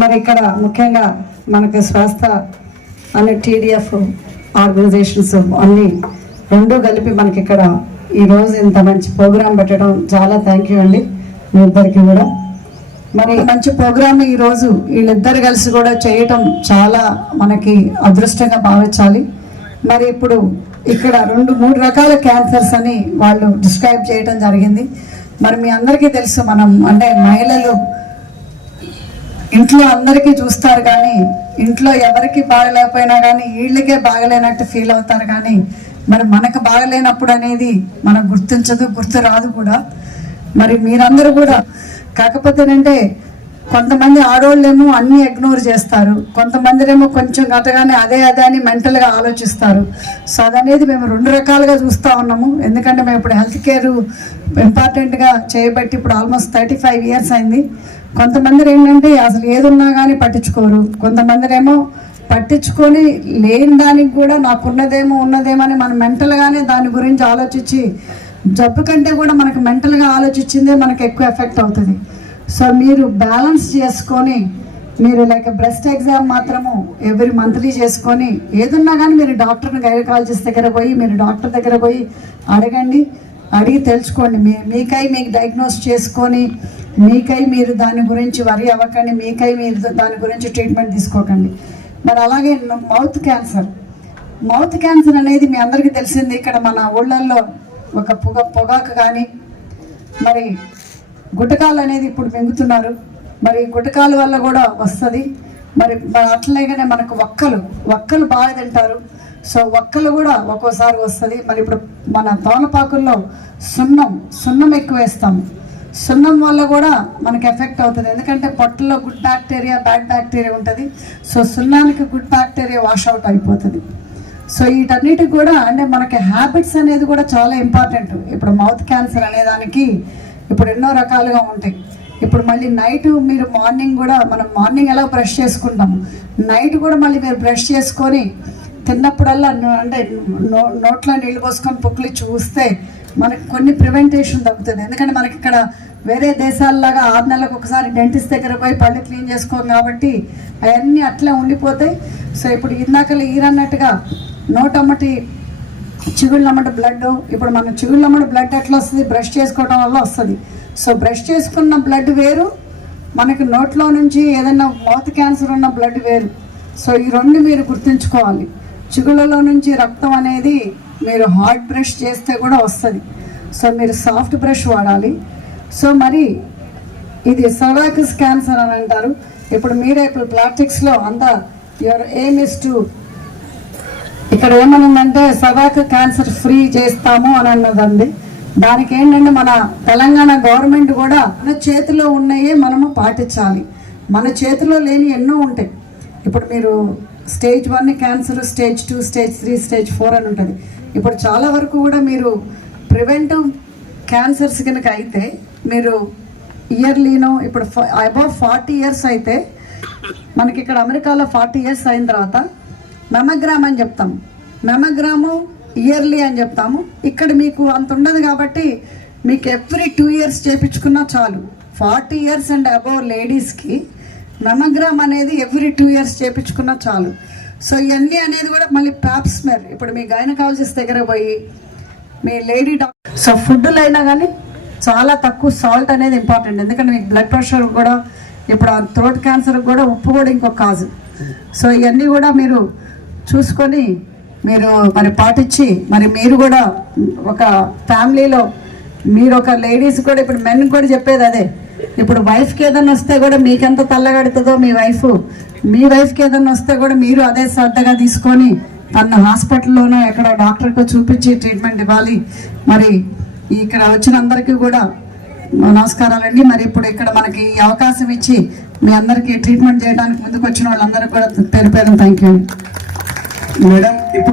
మరి ఇక్కడ ముఖ్యంగా మనకి స్వాస్థ అనే టీడీఎఫ్ ఆర్గనైజేషన్స్ అన్నీ రెండూ కలిపి మనకి ఇక్కడ ఈరోజు ఇంత మంచి ప్రోగ్రాం పెట్టడం చాలా థ్యాంక్ యూ అండి మీ ఇద్దరికి కూడా. మరి మంచి ప్రోగ్రామ్ ఈ రోజు వీళ్ళిద్దరు కలిసి కూడా చేయటం చాలా మనకి అదృష్టంగా భావించాలి. మరి ఇప్పుడు ఇక్కడ రెండు మూడు రకాల క్యాన్సర్స్ అని వాళ్ళు డిస్క్రైబ్ చేయడం జరిగింది. మరి మీ అందరికీ తెలుసు మనం అంటే మహిళలు ఇంట్లో అందరికీ చూస్తారు కానీ ఇంట్లో ఎవరికి బాగలేకపోయినా కానీ వీళ్ళకే బాగలేనట్టు ఫీల్ అవుతారు కానీ మరి మనకు బాగలేనప్పుడు అనేది మనం గుర్తించదు గుర్తు రాదు కూడా. మరి మీరందరూ కూడా కాకపోతేనంటే కొంతమంది ఆడవాళ్ళేమో అన్ని ఇగ్నోర్ చేస్తారు. కొంతమందిరేమో కొంచెం గతగానే అదే అదే అని మెంటల్గా ఆలోచిస్తారు. సో అదనేది మేము రెండు రకాలుగా చూస్తూ ఉన్నాము. ఎందుకంటే మేము ఇప్పుడు హెల్త్ కేర్ ఇంపార్టెంట్గా చేయబట్టి ఇప్పుడు ఆల్మోస్ట్ థర్టీ ఫైవ్ ఇయర్స్ అయింది. కొంతమంది ఏంటంటే అసలు ఏదున్నా కానీ పట్టించుకోరు. కొంతమంది ఏమో పట్టించుకొని లేని దానికి కూడా నాకున్నదేమో ఉన్నదేమో అని మనం మెంటల్గానే దాని గురించి ఆలోచించి జబ్బు కంటే కూడా మనకు మెంటల్గా ఆలోచించిందే మనకు ఎక్కువ ఎఫెక్ట్ అవుతుంది. సో మీరు బ్యాలెన్స్ చేసుకొని మీరు లైక్ బ్రెస్ట్ ఎగ్జామ్ మాత్రము ఎవ్రీ మంత్లీ చేసుకొని ఏదున్నా కానీ మీరు డాక్టర్ని గైనకాలజిస్ట్ దగ్గర పోయి మీరు డాక్టర్ దగ్గర పోయి అడగండి. అడిగి తెలుసుకోండి. మీ మీకై మీకు డయాగ్నోస్ చేసుకొని మీకై మీరు దాని గురించి వరి అవ్వకండి మీకై మీరు దాని గురించి ట్రీట్మెంట్ తీసుకోకండి. మరి అలాగే మౌత్ క్యాన్సర్. మౌత్ క్యాన్సర్ అనేది మీ అందరికీ తెలిసింది ఇక్కడ మన ఊళ్ళల్లో ఒక పొగ పొగాకు కానీ మరి గుటకాలు అనేది ఇప్పుడు మింగుతున్నారు. మరి గుటకాల వల్ల కూడా వస్తుంది. మరి మరి అట్లేగానే మనకు వక్కలు వక్కలు బాగా తింటారు. సో వక్కలు కూడా ఒక్కోసారి వస్తుంది. మరి ఇప్పుడు మన తోలపాకుల్లో సున్నం సున్నం ఎక్కువ వేస్తాము. సున్నం వల్ల కూడా మనకి ఎఫెక్ట్ అవుతుంది. ఎందుకంటే పొట్టలో గుడ్ బ్యాక్టీరియా బ్యాడ్ బ్యాక్టీరియా ఉంటుంది. సో సున్నానికి గుడ్ బ్యాక్టీరియా వాష్ అవుట్ అయిపోతుంది. సో వీటన్నిటికి కూడా అంటే మనకి హ్యాబిట్స్ అనేది కూడా చాలా ఇంపార్టెంట్. ఇప్పుడు మౌత్ క్యాన్సర్ అనేదానికి ఇప్పుడు ఎన్నో రకాలుగా ఉంటాయి. ఇప్పుడు మళ్ళీ నైట్ మీరు మార్నింగ్ కూడా మనం మార్నింగ్ ఎలా బ్రష్ చేసుకుంటాం నైట్ కూడా మళ్ళీ మీరు బ్రష్ చేసుకొని తిన్నప్పుడల్లా అంటే నో నోట్లో నీళ్ళు పోసుకొని పుక్కులు చూస్తే మనకి కొన్ని ప్రివెంటేషన్ తగ్గుతుంది. ఎందుకంటే మనకి ఇక్కడ వేరే దేశాలలాగా ఆరు నెలలకు ఒకసారి డెంటిస్ట్ దగ్గర పోయి పళ్ళు క్లీన్ చేసుకోం కాబట్టి అవన్నీ అట్లే ఉండిపోతాయి. సో ఇప్పుడు ఇందాకలు ఈరన్నట్టుగా నోటమ్మటి చిగుళ్ళమ్మటి బ్లడ్ ఇప్పుడు మన చిగుళ్ళమ్మటి బ్లడ్ ఎట్లా వస్తుంది? బ్రష్ చేసుకోవడం వల్ల వస్తుంది. సో బ్రష్ చేసుకున్న బ్లడ్ వేరు మనకి నోట్లో నుంచి ఏదైనా మౌత్ క్యాన్సర్ ఉన్న బ్లడ్ వేరు. సో ఈ రెండు మీరు గుర్తుంచుకోవాలి. చిగుళ్ళలో నుంచి రక్తం అనేది మీరు హార్డ్ బ్రష్ చేస్తే కూడా వస్తుంది. సో మీరు సాఫ్ట్ బ్రష్ వాడాలి. సో మరి ఇది సర్వాకిస్ క్యాన్సర్ అని అంటారు. ఇప్పుడు మీరే ఇప్పుడు ప్లాస్టిక్స్లో అంత యువర్ ఎయిమ్ ఇస్ టు ఇక్కడ ఏమనుందంటే సదాకు క్యాన్సర్ ఫ్రీ చేస్తాము అని అన్నదండి. దానికి ఏంటంటే మన తెలంగాణ గవర్నమెంట్ కూడా మన చేతిలో ఉన్నాయే మనము పాటించాలి. మన చేతిలో లేని ఎన్నో ఉంటాయి. ఇప్పుడు మీరు stage one cancer stage two stage three stage four అని ఉంటుంది. ఇప్పుడు చాలా వరకు కూడా మీరు ప్రివెంటివ్ క్యాన్సర్స్ కనుక అయితే మీరు ఇయర్లీనో ఇప్పుడు అబౌవ్ ఫార్టీ ఇయర్స్ అయితే మనకి ఇక్కడ అమెరికాలో ఫార్టీ ఇయర్స్ అయిన తర్వాత మెమగ్రామ్ అని చెప్తాం. మెమగ్రాము ఇయర్లీ అని చెప్తాము. ఇక్కడ మీకు అంత ఉండదు కాబట్టి మీకు ఎవ్రీ టూ ఇయర్స్ చేపించుకున్నా చాలు. ఫార్టీ ఇయర్స్ అండ్ అబౌవ్ లేడీస్కి మెమగ్రామ్ అనేది ఎవ్రీ టూ ఇయర్స్ చేపించుకున్నా చాలు. సో ఇవన్నీ అనేది కూడా మళ్ళీ ప్యాప్స్మెర్ ఇప్పుడు మీ గైనకాలజిస్ట్ దగ్గర పోయి మీ లేడీ డాక్టర్ సో ఫుడ్లో అయినా కానీ చాలా తక్కువ సాల్ట్ అనేది ఇంపార్టెంట్ ఎందుకంటే మీకు బ్లడ్ ప్రెషర్ కూడా ఇప్పుడు ఆ థ్రోట్ క్యాన్సర్ కూడా ఉప్పు కూడా ఇంకొక కాజు. సో ఇవన్నీ కూడా మీరు చూసుకొని మీరు మరి పాటించి మరి మీరు కూడా ఒక ఫ్యామిలీలో మీరు ఒక లేడీస్ కూడా ఇప్పుడు మెన్ కూడా చెప్పేది అదే. ఇప్పుడు వైఫ్కి ఏదైనా వస్తే కూడా మీకెంత తల్లగడుతుందో మీ వైఫ్ మీ వైఫ్కి ఏదైనా వస్తే కూడా మీరు అదే శ్రద్ధగా తీసుకొని తన హాస్పిటల్లోనో ఎక్కడ డాక్టర్కి చూపించి ట్రీట్మెంట్ ఇవ్వాలి. మరి ఇక్కడ వచ్చిన అందరికీ కూడా నమస్కారాలండి. మరి ఇప్పుడు ఇక్కడ మనకి ఈ అవకాశం ఇచ్చి మీ అందరికీ ట్రీట్మెంట్ చేయడానికి ముందుకు వచ్చిన వాళ్ళందరికీ కూడా పేరు పేరు థ్యాంక్ యూ మేడం